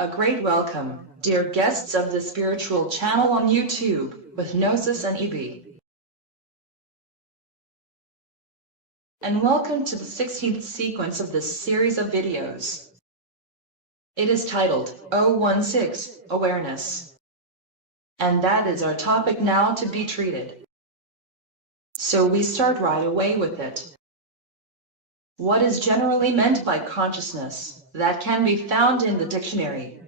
A great welcome, dear guests of the spiritual channel on YouTube, with Gnosis and EB. And welcome to the 16th sequence of this series of videos. It is titled 016 Awareness. And that is our topic now to be treated. So we start right away with it. What is generally meant by consciousness, that can be found in the dictionary?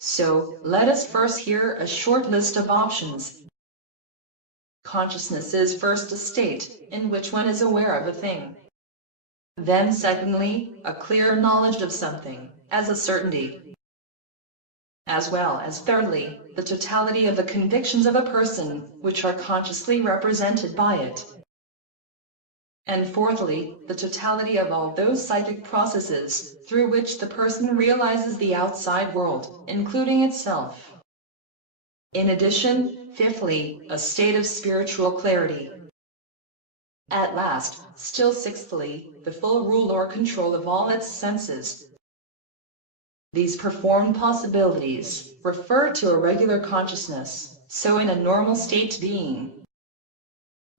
So, let us first hear a short list of options. Consciousness is first a state in which one is aware of a thing. Then secondly, a clear knowledge of something, as a certainty. As well as thirdly, the totality of the convictions of a person, which are consciously represented by it. And fourthly, the totality of all those psychic processes, through which the person realizes the outside world, including itself. In addition, fifthly, a state of spiritual clarity. At last, still sixthly, the full rule or control of all its senses. These performed possibilities refer to a regular consciousness, so in a normal state being.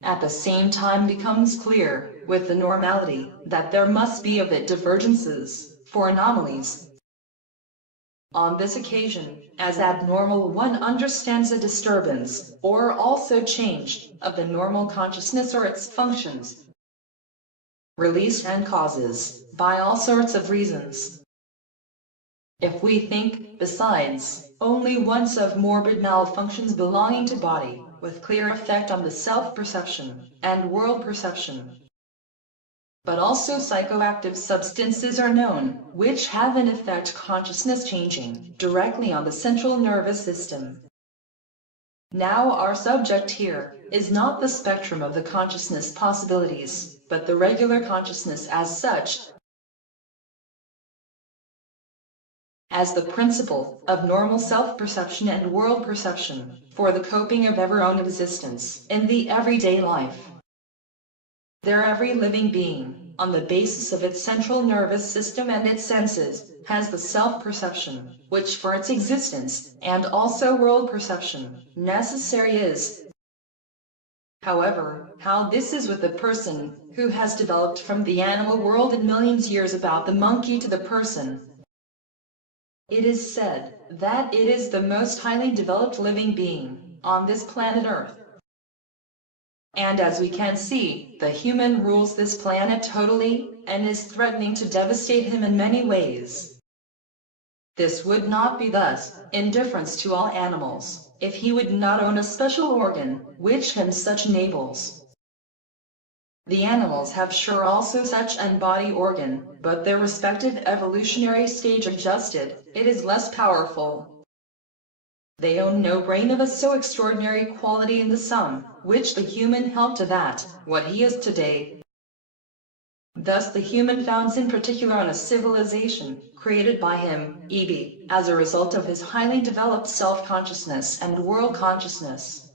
At the same time becomes clear, with the normality, that there must be of it divergences, for anomalies. On this occasion, as abnormal, one understands a disturbance, or also change, of the normal consciousness or its functions, release and causes, by all sorts of reasons. If we think, besides, only once of morbid malfunctions belonging to body, with clear effect on the self-perception and world perception. But also psychoactive substances are known, which have an effect consciousness changing directly on the central nervous system. Now our subject here is not the spectrum of the consciousness possibilities, but the regular consciousness as such, as the principle of normal self-perception and world perception, for the coping of our own existence in the everyday life. There every living being, on the basis of its central nervous system and its senses, has the self-perception, which for its existence, and also world perception, necessary is. However, how this is with the person, who has developed from the animal world in millions years about the monkey to the person. It is said that it is the most highly developed living being on this planet Earth. And as we can see, the human rules this planet totally, and is threatening to devastate him in many ways. This would not be thus, indifference to all animals, if he would not own a special organ, which him such enables. The animals have sure also such an body organ, but their respective evolutionary stage adjusted, it is less powerful. They own no brain of a so extraordinary quality in the sum, which the human helped to that, what he is today. Thus the human founds in particular on a civilization, created by him, EB, as a result of his highly developed self-consciousness and world consciousness.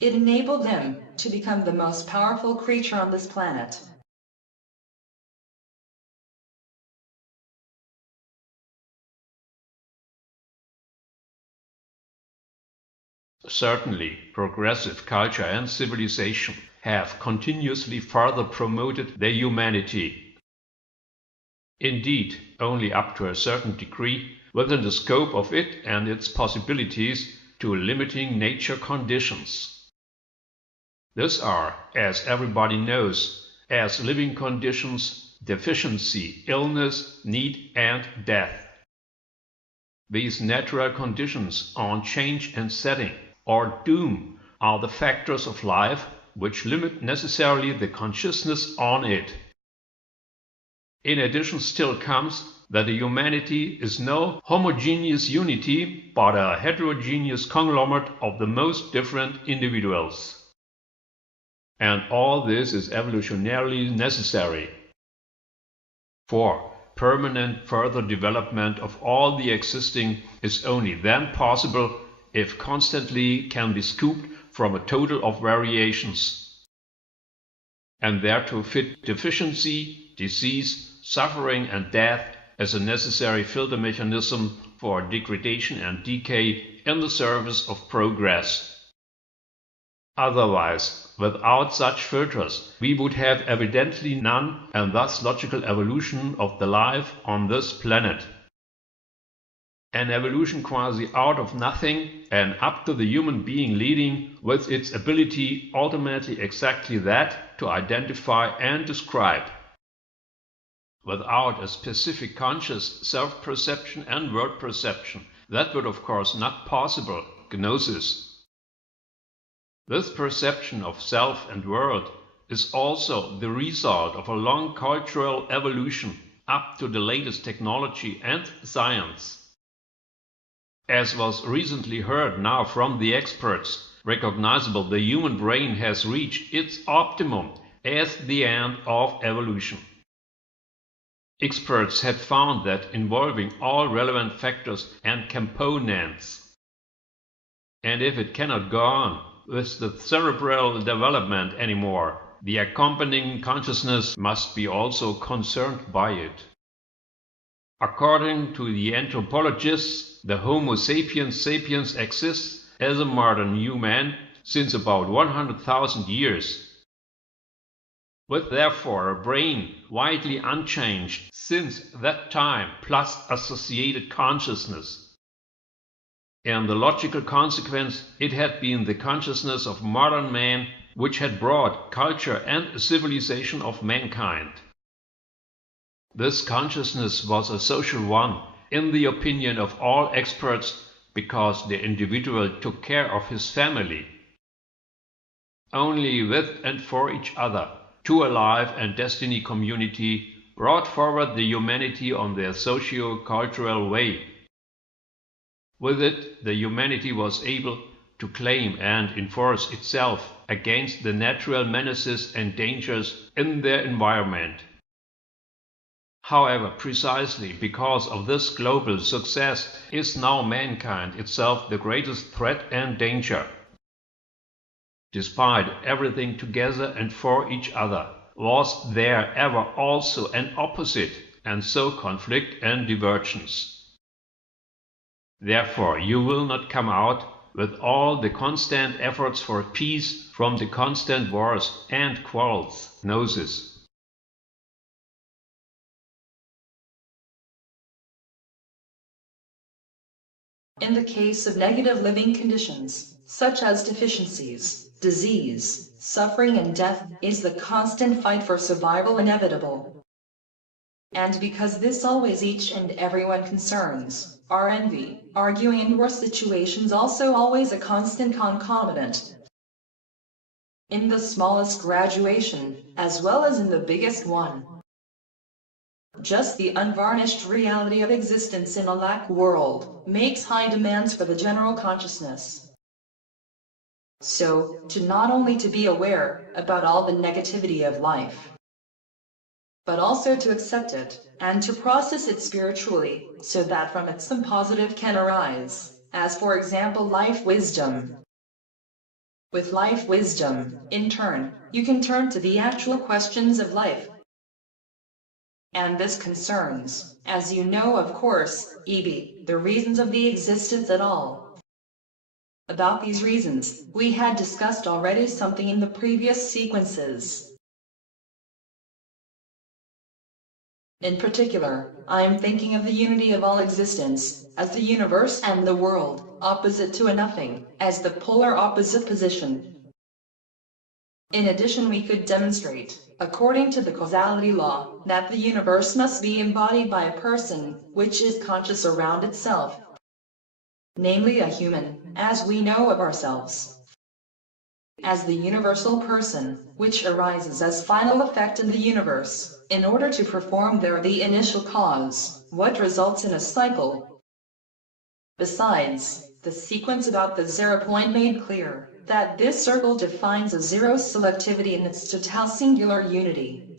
It enabled him to become the most powerful creature on this planet. Certainly, progressive culture and civilization have continuously further promoted their humanity. Indeed, only up to a certain degree, within the scope of it and its possibilities, to limiting nature conditions. These are, as everybody knows, as living conditions, deficiency, illness, need, and death. These natural conditions on change and setting, or doom, are the factors of life which limit necessarily the consciousness on it. In addition still comes that the humanity is no homogeneous unity, but a heterogeneous conglomerate of the most different individuals. And all this is evolutionarily necessary. For permanent further development of all the existing is only then possible if constantly can be scooped from a total of variations, and thereto fit deficiency, disease, suffering and death as a necessary filter mechanism for degradation and decay in the service of progress. Otherwise, without such filters, we would have evidently none and thus logical evolution of the life on this planet. An evolution quasi out of nothing and up to the human being leading with its ability ultimately exactly that to identify and describe. Without a specific conscious self-perception and world perception, that would of course not possible, gnosis. This perception of self and world is also the result of a long cultural evolution up to the latest technology and science. As was recently heard now from the experts, recognizable the human brain has reached its optimum as the end of evolution. Experts had found that involving all relevant factors and components. And if it cannot go on with the cerebral development anymore, the accompanying consciousness must be also concerned by it. According to the anthropologists, the Homo sapiens sapiens exists as a modern human since about 100,000 years, with therefore a brain widely unchanged since that time plus associated consciousness. In the logical consequence, it had been the consciousness of modern man which had brought culture and civilization of mankind. This consciousness was a social one, in the opinion of all experts, because the individual took care of his family. Only with and for each other, to a life and destiny community, brought forward the humanity on their socio-cultural way. With it, the humanity was able to claim and enforce itself against the natural menaces and dangers in their environment. However, precisely because of this global success is now mankind itself the greatest threat and danger. Despite everything together and for each other, was there ever also an opposite, and so conflict and divergence? Therefore, you will not come out with all the constant efforts for peace from the constant wars and quarrels, gnosis. In the case of negative living conditions, such as deficiencies, disease, suffering and death, is the constant fight for survival inevitable? And because this always each and everyone concerns, are envy, arguing and worse situations also always a constant concomitant? In the smallest graduation, as well as in the biggest one. Just the unvarnished reality of existence in a lack world makes high demands for the general consciousness. So, to not only to be aware about all the negativity of life, but also to accept it, and to process it spiritually, so that from it some positive can arise, as for example life wisdom. With life wisdom, in turn, you can turn to the actual questions of life. And this concerns, as you know of course, e.b., the reasons of the existence at all. About these reasons, we had discussed already something in the previous sequences. In particular, I am thinking of the unity of all existence, as the universe and the world, opposite to a nothing, as the polar opposite position. In addition, we could demonstrate, according to the causality law, that the universe must be embodied by a person, which is conscious around itself, namely a human, as we know of ourselves, as the universal person, which arises as final effect in the universe, in order to perform there the initial cause, what results in a cycle. Besides, the sequence about the 0 point made clear that this circle defines a zero selectivity in its total singular unity.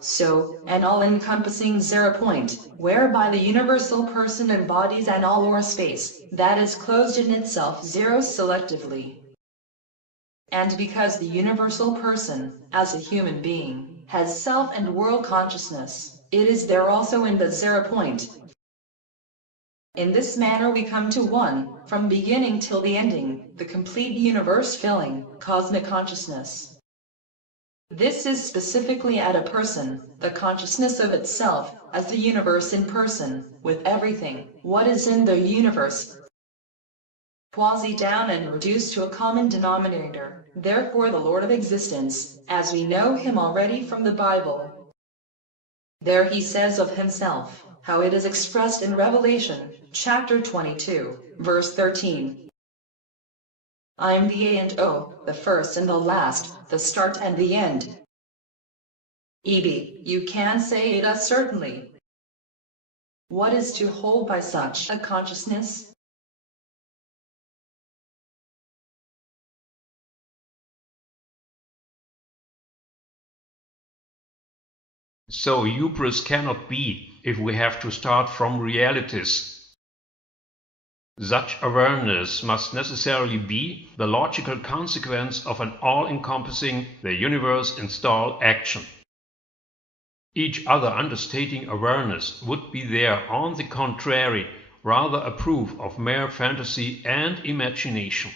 So, an all-encompassing 0 point, whereby the universal person embodies an all or space that is closed in itself zero selectively. And because the universal person, as a human being, has self and world consciousness, it is there also in the zero point. In this manner we come to one, from beginning till the ending, the complete universe filling, cosmic consciousness. This is specifically at a person, the consciousness of itself, as the universe in person, with everything, what is in the universe, quasi down and reduced to a common denominator, therefore the Lord of existence, as we know him already from the Bible. There he says of himself, how it is expressed in Revelation, chapter 22, verse 13. I am the A and O, the first and the last, the start and the end. E.B., you can say it as certainly. What is to hold by such a consciousness? So hubris cannot be if we have to start from realities. Such awareness must necessarily be the logical consequence of an all-encompassing, the universe installed action. Each other understating awareness would be there, on the contrary, rather a proof of mere fantasy and imagination.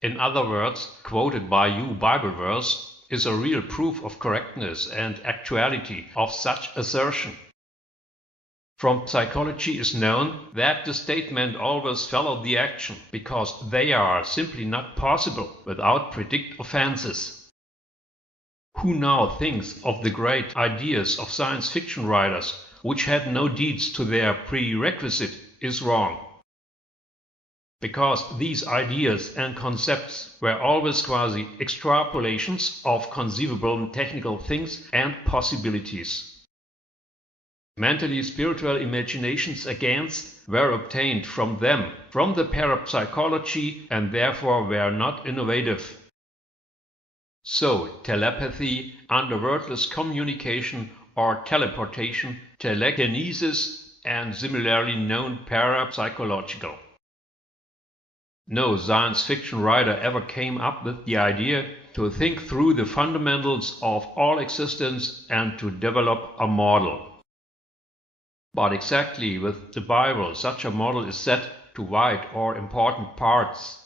In other words, quoted by you Bible verse is a real proof of correctness and actuality of such assertion. From psychology is known that the statement always follows the action, because they are simply not possible without predict offenses. Who now thinks of the great ideas of science fiction writers which had no deeds to their prerequisite is wrong. Because these ideas and concepts were always quasi-extrapolations of conceivable technical things and possibilities. Mentally spiritual imaginations against were obtained from them, from the parapsychology, and therefore were not innovative. So telepathy, underwordless communication or teleportation, telekinesis, and similarly known parapsychological. No science fiction writer ever came up with the idea to think through the fundamentals of all existence and to develop a model. But exactly with the Bible, such a model is set to wide or important parts.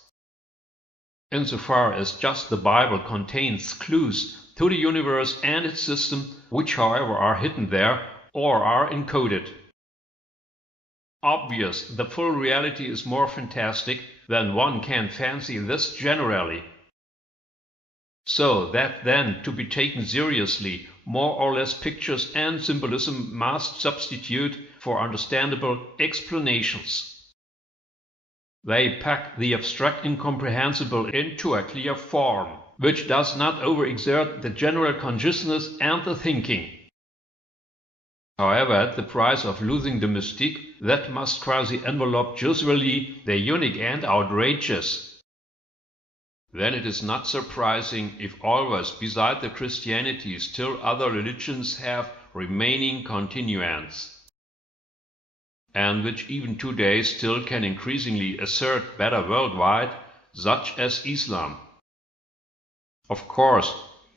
Insofar as just the Bible contains clues to the universe and its system, which however are hidden there or are encoded. Obvious, the full reality is more fantastic than one can fancy this generally. So that then, to be taken seriously, more or less pictures and symbolism must substitute for understandable explanations. They pack the abstract incomprehensible into a clear form, which does not overexert the general consciousness and the thinking. However, at the price of losing the mystique that must quasi-envelop usually the unique and outrageous. Then it is not surprising if always, beside the Christianity, still other religions have remaining continuance, and which even today still can increasingly assert better worldwide, such as Islam. Of course,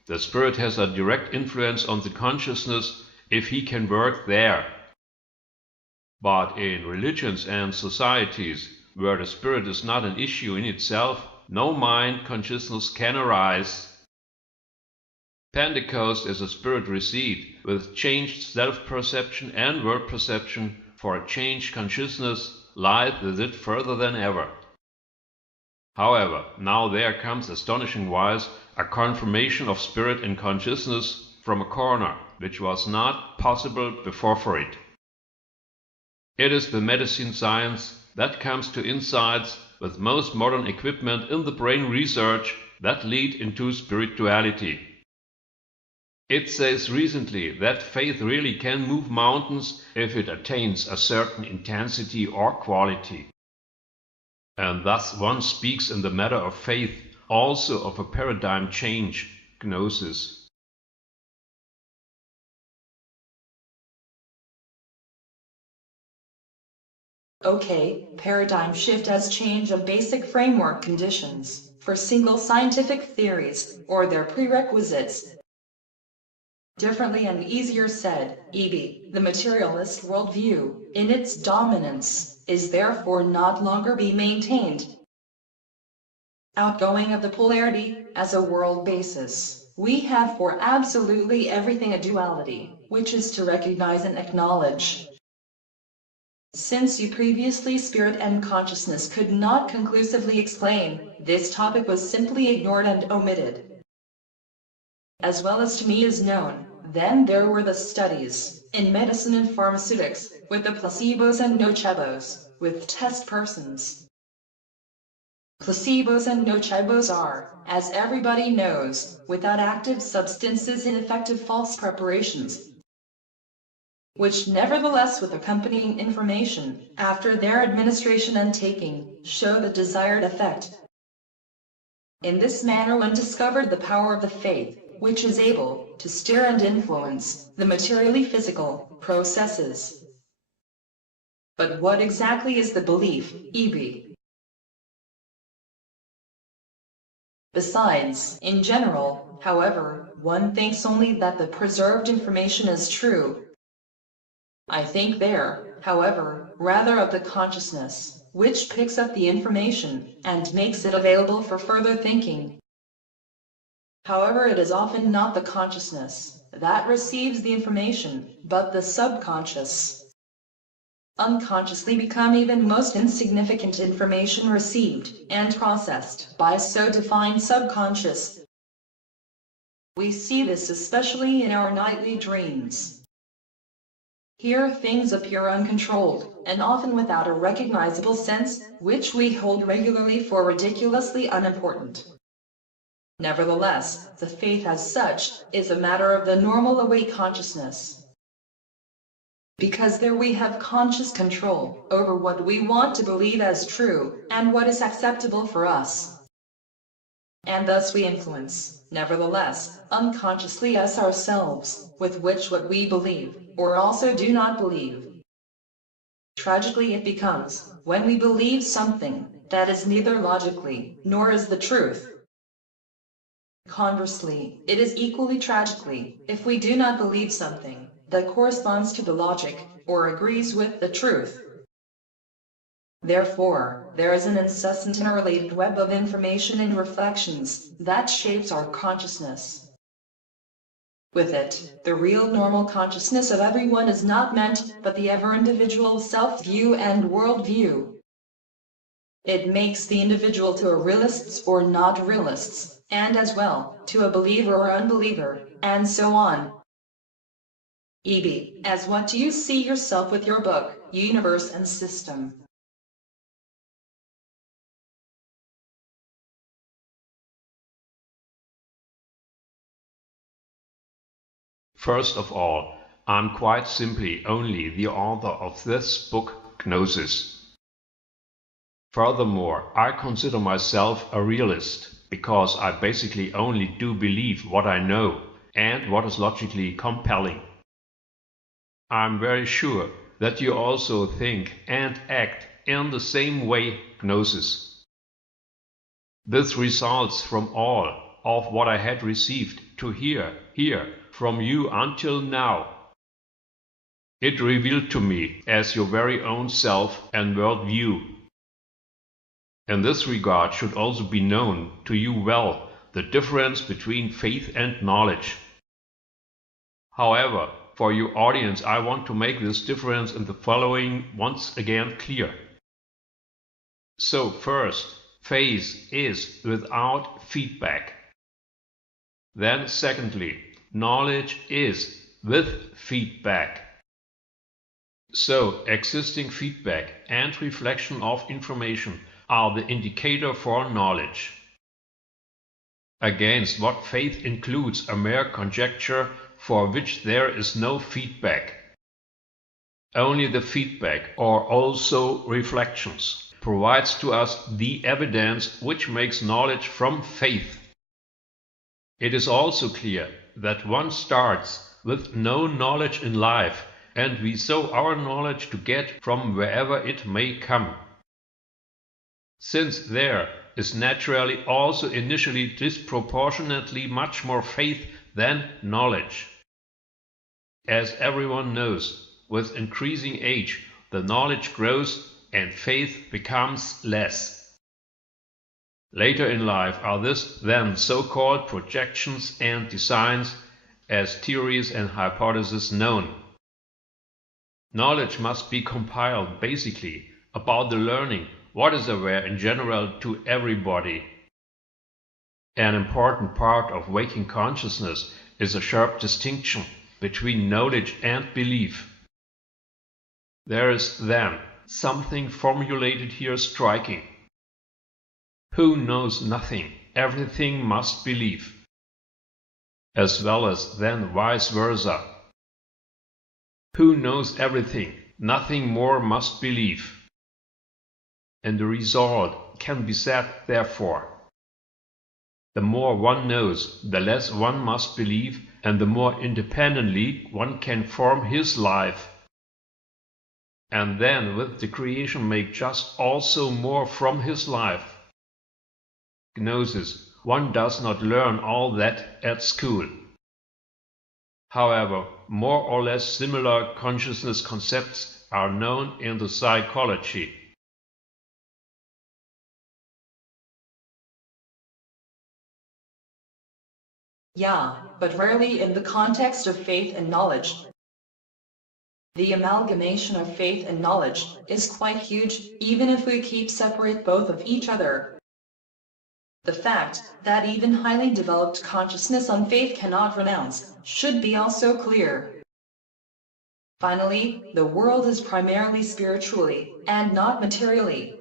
the spirit has a direct influence on the consciousness if he can work there. But in religions and societies where the spirit is not an issue in itself, no mind consciousness can arise. Pentecost is a spirit receipt with changed self-perception and world perception, for a changed consciousness lieth with it further than ever. However, now there comes astonishing wise a confirmation of spirit and consciousness from a corner, which was not possible before for it. It is the medicine science that comes to insights with most modern equipment in the brain research that lead into spirituality. It says recently that faith really can move mountains if it attains a certain intensity or quality. And thus one speaks in the matter of faith also of a paradigm change, gnosis. Okay, paradigm shift as change of basic framework conditions for single scientific theories or their prerequisites. Differently and easier said, EB, the materialist worldview, in its dominance, is therefore not longer be maintained. Outgoing of the polarity, as a world basis, we have for absolutely everything a duality, which is to recognize and acknowledge. Since you previously spirit and consciousness could not conclusively explain, this topic was simply ignored and omitted. As well as to me is known, then there were the studies, in medicine and pharmaceutics, with the placebos and nocebos, with test persons. Placebos and nocebos are, as everybody knows, without active substances ineffective false preparations, which nevertheless with accompanying information, after their administration and taking, show the desired effect. In this manner one discovered the power of the faith, which is able to steer and influence the materially physical processes. But what exactly is the belief, EB? Besides, in general, however, one thinks only that the preserved information is true. I think there, however, rather of the consciousness, which picks up the information and makes it available for further thinking. However, it is often not the consciousness that receives the information, but the subconscious. Unconsciously become even most insignificant information received and processed by so defined subconscious. We see this especially in our nightly dreams. Here things appear uncontrolled, and often without a recognizable sense, which we hold regularly for ridiculously unimportant. Nevertheless, the faith as such is a matter of the normal awake consciousness. Because there we have conscious control over what we want to believe as true and what is acceptable for us. And thus we influence, nevertheless, unconsciously us ourselves, with which what we believe, or also do not believe. Tragically it becomes, when we believe something that is neither logically, nor is the truth. Conversely, it is equally tragically, if we do not believe something that corresponds to the logic, or agrees with the truth. Therefore, there is an incessant interrelated web of information and reflections that shapes our consciousness. With it, the real normal consciousness of everyone is not meant, but the ever-individual self-view and world-view. It makes the individual to a realists or not realists, and as well, to a believer or unbeliever, and so on. EB, as what do you see yourself with your book, Universe and System? First of all, I'm quite simply only the author of this book, Gnosis. Furthermore, I consider myself a realist, because I basically only do believe what I know and what is logically compelling. I'm very sure that you also think and act in the same way, Gnosis. This results from all of what I had received to hear from you until now. It revealed to me as your very own self and worldview. In this regard should also be known to you well the difference between faith and knowledge. However, for your audience I want to make this difference in the following once again clear. So first, faith is without feedback. Then secondly, knowledge is with feedback. So existing feedback and reflection of information are the indicator for knowledge. Against what faith includes a mere conjecture for which there is no feedback. Only the feedback, or also reflections, provides to us the evidence which makes knowledge from faith. It is also clear that one starts with no knowledge in life, and we sow our knowledge to get from wherever it may come. Since there is naturally also initially disproportionately much more faith than knowledge, As everyone knows, with increasing age, the knowledge grows and faith becomes less. Later in life are this then so-called projections and designs as theories and hypotheses known. Knowledge must be compiled basically about the learning what is aware in general to everybody. An important part of waking consciousness is a sharp distinction between knowledge and belief. There is then something formulated here striking. Who knows nothing, everything must believe. As well as then vice versa. Who knows everything, nothing more must believe. And the result can be said therefore. The more one knows, the less one must believe, and the more independently one can form his life. And then with the creation make just also more from his life. Gnosis, one does not learn all that at school. However, more or less similar consciousness concepts are known in the psychology. Yeah, but rarely in the context of faith and knowledge. The amalgamation of faith and knowledge is quite huge, even if we keep separate both of each other. The fact that even highly developed consciousness on faith cannot renounce should be also clear. Finally, the world is primarily spiritually and not materially.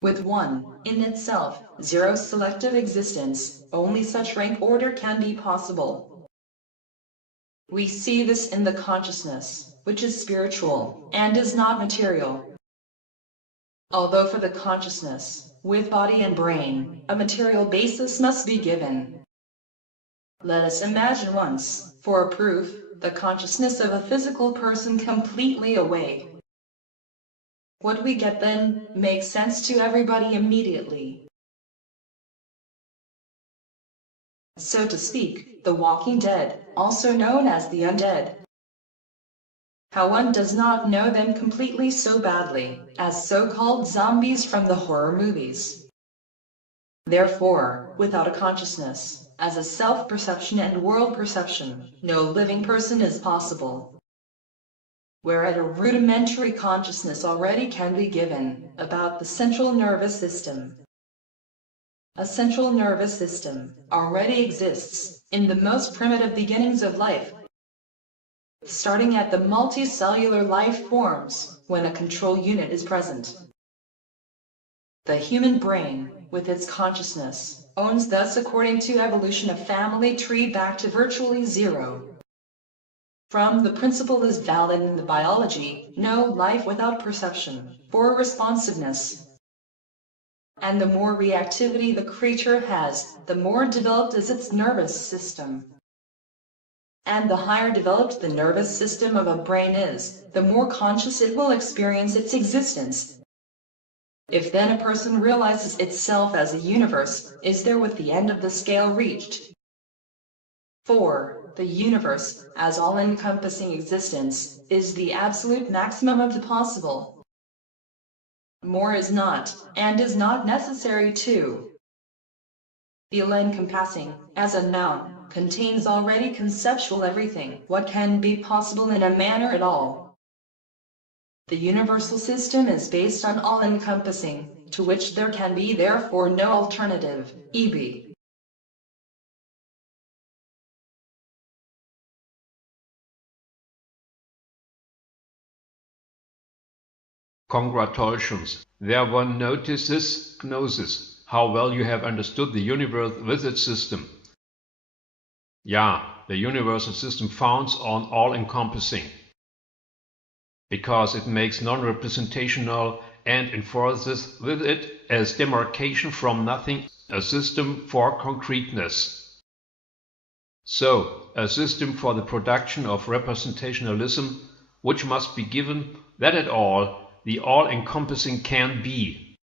With one, in itself, zero selective existence, only such rank order can be possible. We see this in the consciousness, which is spiritual and is not material. Although for the consciousness, with body and brain, a material basis must be given. Let us imagine once, for a proof, the consciousness of a physical person completely awake. What we get then makes sense to everybody immediately. So to speak, the walking dead, also known as the undead. How one does not know them completely so badly, as so-called zombies from the horror movies. Therefore, without a consciousness, as a self-perception and world perception, no living person is possible. Whereas a rudimentary consciousness already can be given about the central nervous system. A central nervous system already exists in the most primitive beginnings of life, starting at the multicellular life forms when a control unit is present. The human brain, with its consciousness, owns thus according to evolution a family tree back to virtually zero. From the principle is valid in the biology, no life without perception, for responsiveness. And the more reactivity the creature has, the more developed is its nervous system. And the higher developed the nervous system of a brain is, the more conscious it will experience its existence. If then a person realizes itself as a universe, is there with the end of the scale reached? 4. The universe, as all-encompassing existence, is the absolute maximum of the possible. More is not, and is not necessary too. The all-encompassing, as a noun, contains already conceptual everything, what can be possible in a manner at all. The universal system is based on all-encompassing, to which there can be therefore no alternative, e.b. Congratulations! There one notices Gnosis, how well you have understood the universe with its system. Yeah, the universal system founds on all-encompassing, because it makes non-representational and enforces with it as demarcation from nothing a system for concreteness. So, a system for the production of representationalism, which must be given that at all the all-encompassing can be.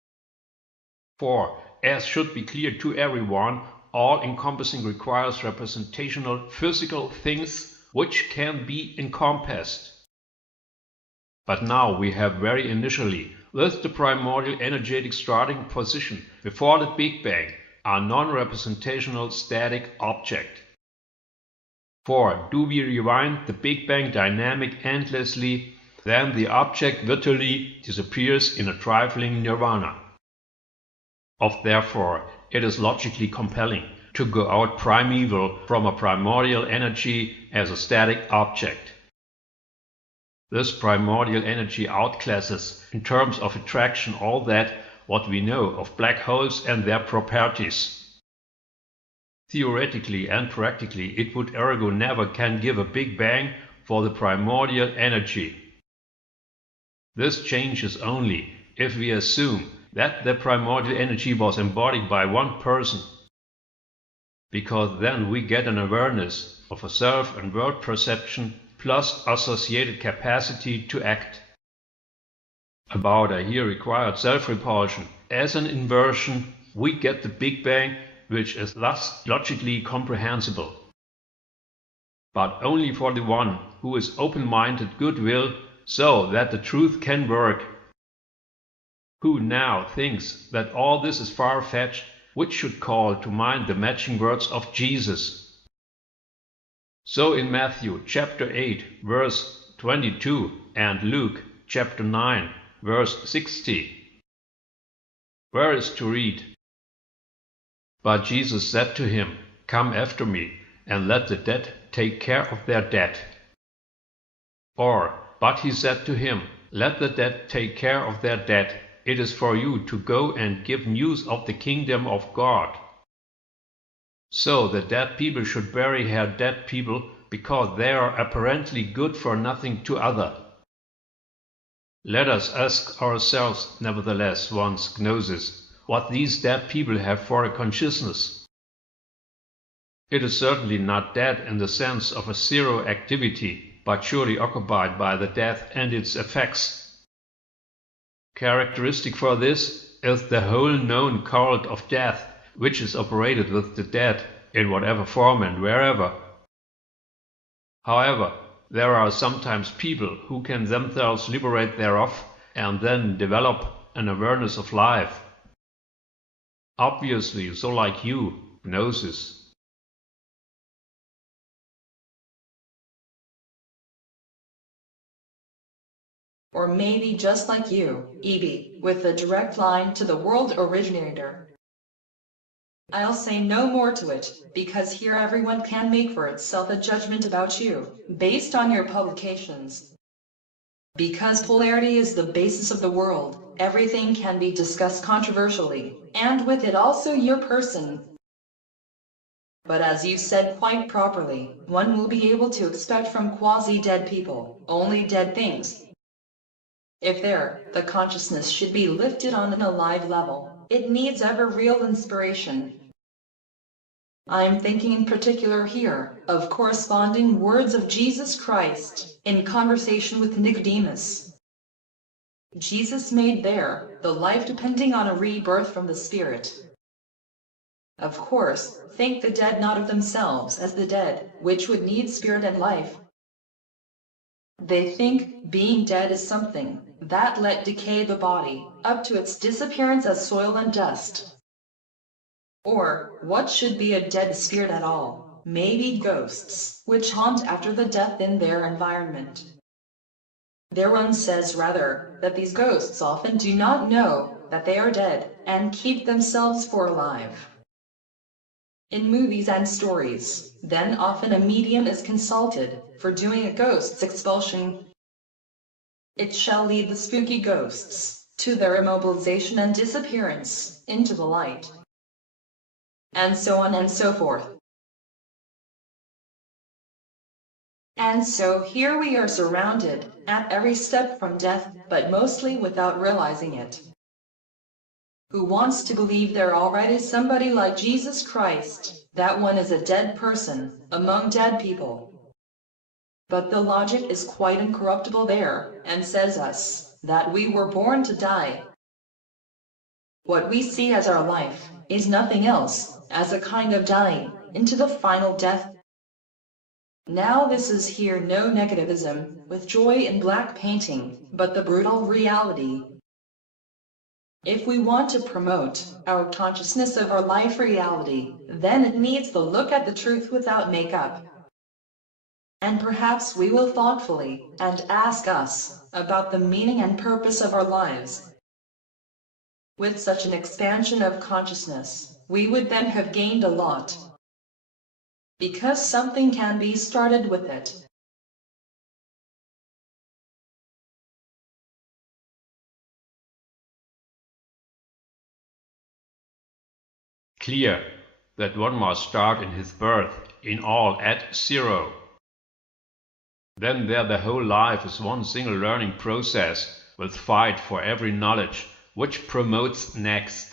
For, as should be clear to everyone, all-encompassing requires representational physical things which can be encompassed. But now we have very initially, with the primordial energetic starting position before the Big Bang, a non-representational static object. For do we rewind the Big Bang dynamic endlessly, then the object virtually disappears in a trifling nirvana. Therefore, it is logically compelling to go out primeval from a primordial energy as a static object. This primordial energy outclasses, in terms of attraction, all that what we know of black holes and their properties. Theoretically and practically, it would ergo never can give a Big Bang for the primordial energy. This changes only if we assume that the primordial energy was embodied by one person, because then we get an awareness of a self and world perception plus associated capacity to act. About a here required self-repulsion as an inversion, we get the Big Bang, which is thus logically comprehensible. But only for the one who is open-minded goodwill, so that the truth can work. Who now thinks that all this is far-fetched, which should call to mind the matching words of Jesus. So in Matthew chapter 8 verse 22 and Luke chapter 9 verse 60, where is to read, "But Jesus said to him, Come after me, and let the dead take care of their dead." Or, "But he said to him, Let the dead take care of their dead. It is for you to go and give news of the kingdom of God." So the dead people should bury their dead people because they are apparently good for nothing to other. Let us ask ourselves, nevertheless, once gnosis, what these dead people have for a consciousness. It is certainly not dead in the sense of a zero activity, but surely occupied by the death and its effects. Characteristic for this is the whole known cult of death, which is operated with the dead, in whatever form and wherever. However, there are sometimes people who can themselves liberate thereof and then develop an awareness of life. Obviously, so like you, gnosis. Or maybe just like you, EB, with a direct line to the world originator. I'll say no more to it, because here everyone can make for itself a judgment about you, based on your publications. Because polarity is the basis of the world, everything can be discussed controversially, and with it also your person. But as you said quite properly, one will be able to expect from quasi-dead people only dead things. If the consciousness should be lifted on an alive level, it needs ever real inspiration. I am thinking in particular here of corresponding words of Jesus Christ in conversation with Nicodemus. Jesus made there the life depending on a rebirth from the Spirit. Of course, think the dead not of themselves as the dead, which would need spirit and life. They think being dead is something that let decay the body up to its disappearance as soil and dust. Or, what should be a dead spirit at all? Maybe ghosts, which haunt after the death in their environment. Their one says rather that these ghosts often do not know that they are dead and keep themselves for alive. In movies and stories, then often a medium is consulted for doing a ghost's expulsion. It shall lead the spooky ghosts to their immobilization and disappearance into the light. And so on and so forth. And so here we are surrounded at every step from death, but mostly without realizing it. Who wants to believe there already is somebody like Jesus Christ, that one is a dead person among dead people. But the logic is quite incorruptible there, and says us that we were born to die. What we see as our life is nothing else as a kind of dying into the final death. Now this is here no negativism, with joy in black painting, but the brutal reality. If we want to promote our consciousness of our life reality, then it needs to look at the truth without makeup. And perhaps we will thoughtfully and ask us about the meaning and purpose of our lives. With such an expansion of consciousness, we would then have gained a lot. Because something can be started with it. Clear that one must start in his birth in all at zero. Then there the whole life is one single learning process with fight for every knowledge which promotes next.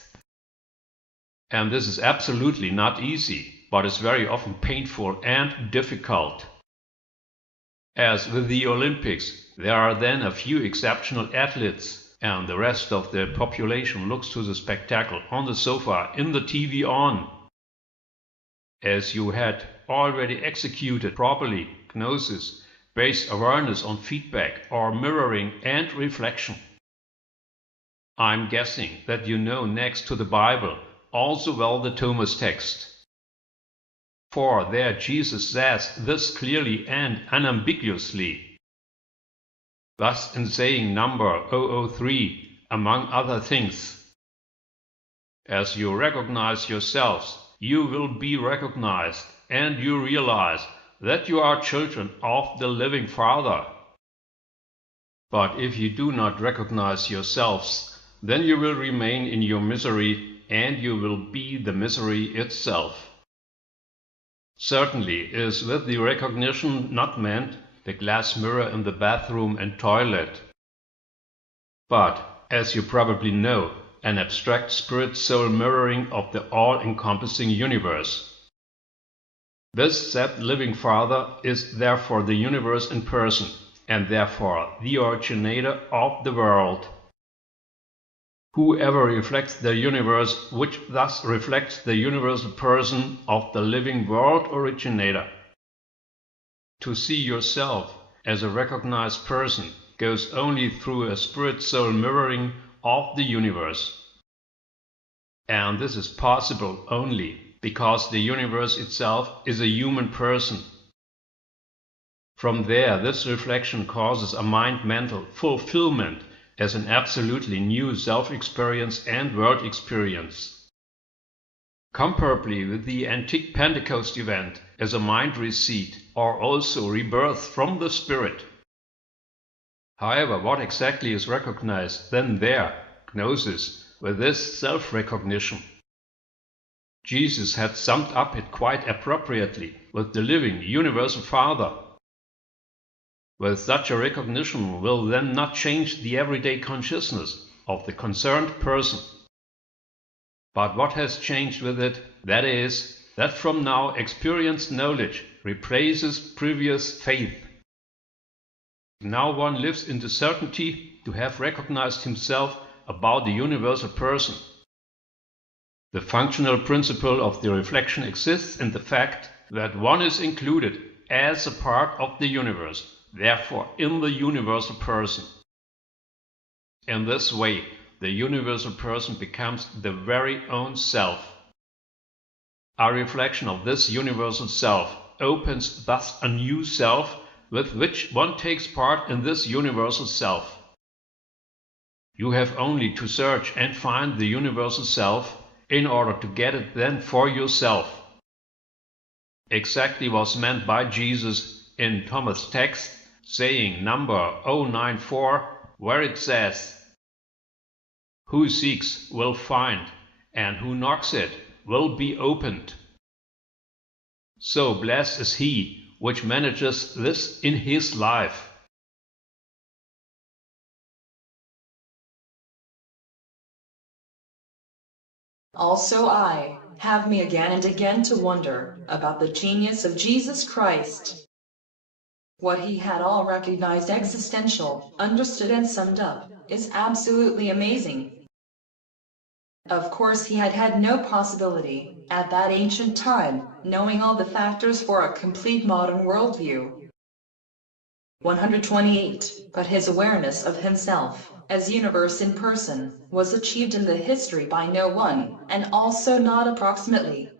And this is absolutely not easy, but is very often painful and difficult. As with the Olympics, there are then a few exceptional athletes, and the rest of the population looks to the spectacle on the sofa in the TV on. As you had already executed properly gnosis, based awareness on feedback or mirroring and reflection. I'm guessing that you know next to the Bible also well the Thomas text. For there Jesus says this clearly and unambiguously. Thus in saying number 003, among other things, as you recognize yourselves, you will be recognized, and you realize that you are children of the living Father. But if you do not recognize yourselves, then you will remain in your misery, and you will be the misery itself. Certainly is with the recognition not meant the glass mirror in the bathroom and toilet, but, as you probably know, an abstract spirit-soul mirroring of the all-encompassing universe. This said living Father is therefore the universe in person, and therefore the originator of the world. Whoever reflects the universe, which thus reflects the universal person of the living world originator. To see yourself as a recognized person goes only through a spirit-soul mirroring of the universe. And this is possible only because the universe itself is a human person. From there, this reflection causes a mind-mental fulfillment as an absolutely new self-experience and world experience. Comparably with the antique Pentecost event as a mind receipt or also rebirth from the spirit. However, what exactly is recognized then there, gnosis, with this self-recognition? Jesus had summed up it quite appropriately with the living universal Father. With such a recognition will then not change the everyday consciousness of the concerned person. But what has changed with it, that is, that from now experienced knowledge replaces previous faith. Now one lives in the certainty to have recognized himself about the universal person. The functional principle of the reflection exists in the fact that one is included as a part of the universe, therefore in the universal person. In this way, the universal person becomes the very own self. A reflection of this universal self opens thus a new self with which one takes part in this universal self. You have only to search and find the universal self in order to get it then for yourself. Exactly was meant by Jesus in Thomas' text, saying number 094, where it says, "Who seeks will find, and who knocks it will be opened." So blessed is he which manages this in his life. Also I have me again and again to wonder about the genius of Jesus Christ. What he had all recognized existential, understood and summed up, is absolutely amazing. Of course he had had no possibility at that ancient time, knowing all the factors for a complete modern worldview. 128. But his awareness of himself, as universe in person, was achieved in the history by no one, and also not approximately.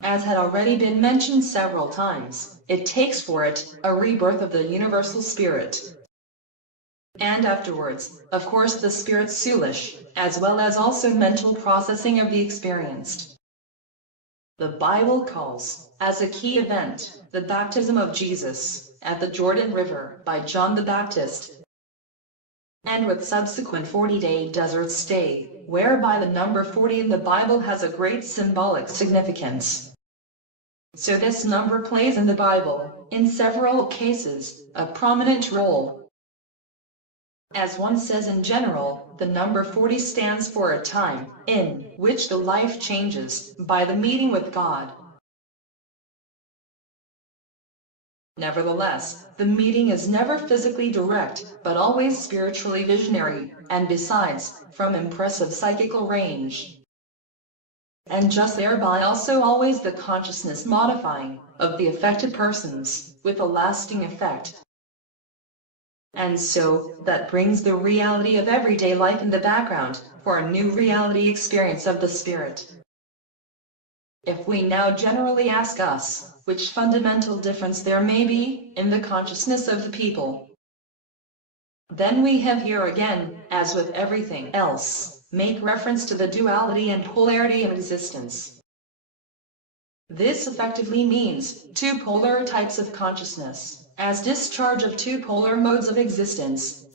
As had already been mentioned several times, it takes for it a rebirth of the universal spirit. And afterwards, of course, the spirit's soulish, as well as also mental processing of the experienced. The Bible calls, as a key event, the baptism of Jesus, at the Jordan River, by John the Baptist, and with subsequent 40-day desert stay, whereby the number 40 in the Bible has a great symbolic significance. So this number plays in the Bible, in several cases, a prominent role. As one says in general, the number 40 stands for a time, in which the life changes, by the meeting with God. Nevertheless, the meeting is never physically direct, but always spiritually visionary, and besides, from impressive psychical range. And just thereby also always the consciousness modifying, of the affected persons, with a lasting effect. And so, that brings the reality of everyday life in the background, for a new reality experience of the spirit. If we now generally ask us, which fundamental difference there may be, in the consciousness of the people, then we have here again, as with everything else, make reference to the duality and polarity of existence. This effectively means two polar types of consciousness, as discharge of two polar modes of existence.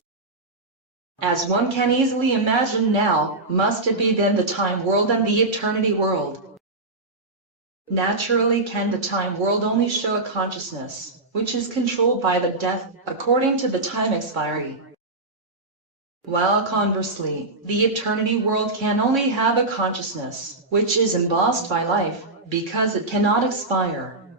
As one can easily imagine now, must it be then the time world and the eternity world? Naturally can the time world only show a consciousness, which is controlled by the death, according to the time expiry. While conversely, the eternity world can only have a consciousness, which is embossed by life, because it cannot expire.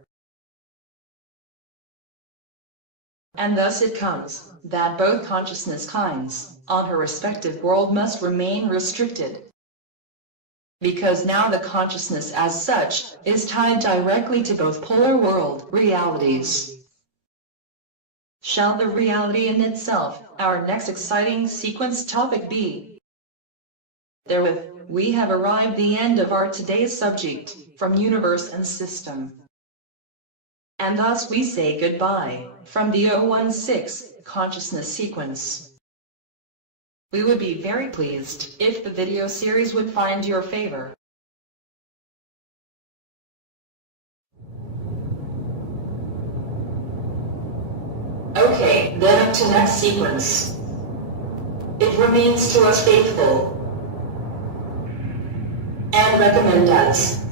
And thus it comes, that both consciousness kinds, on her respective world must remain restricted. Because now the consciousness as such, is tied directly to both polar world realities. Shall the reality in itself, our next exciting sequence topic be? Therewith, we have arrived the end of our today's subject, from universe and system. And thus we say goodbye, from the 016 consciousness sequence. We would be very pleased if the video series would find your favor. Okay, then up to next sequence. It remains to us faithful and recommend us.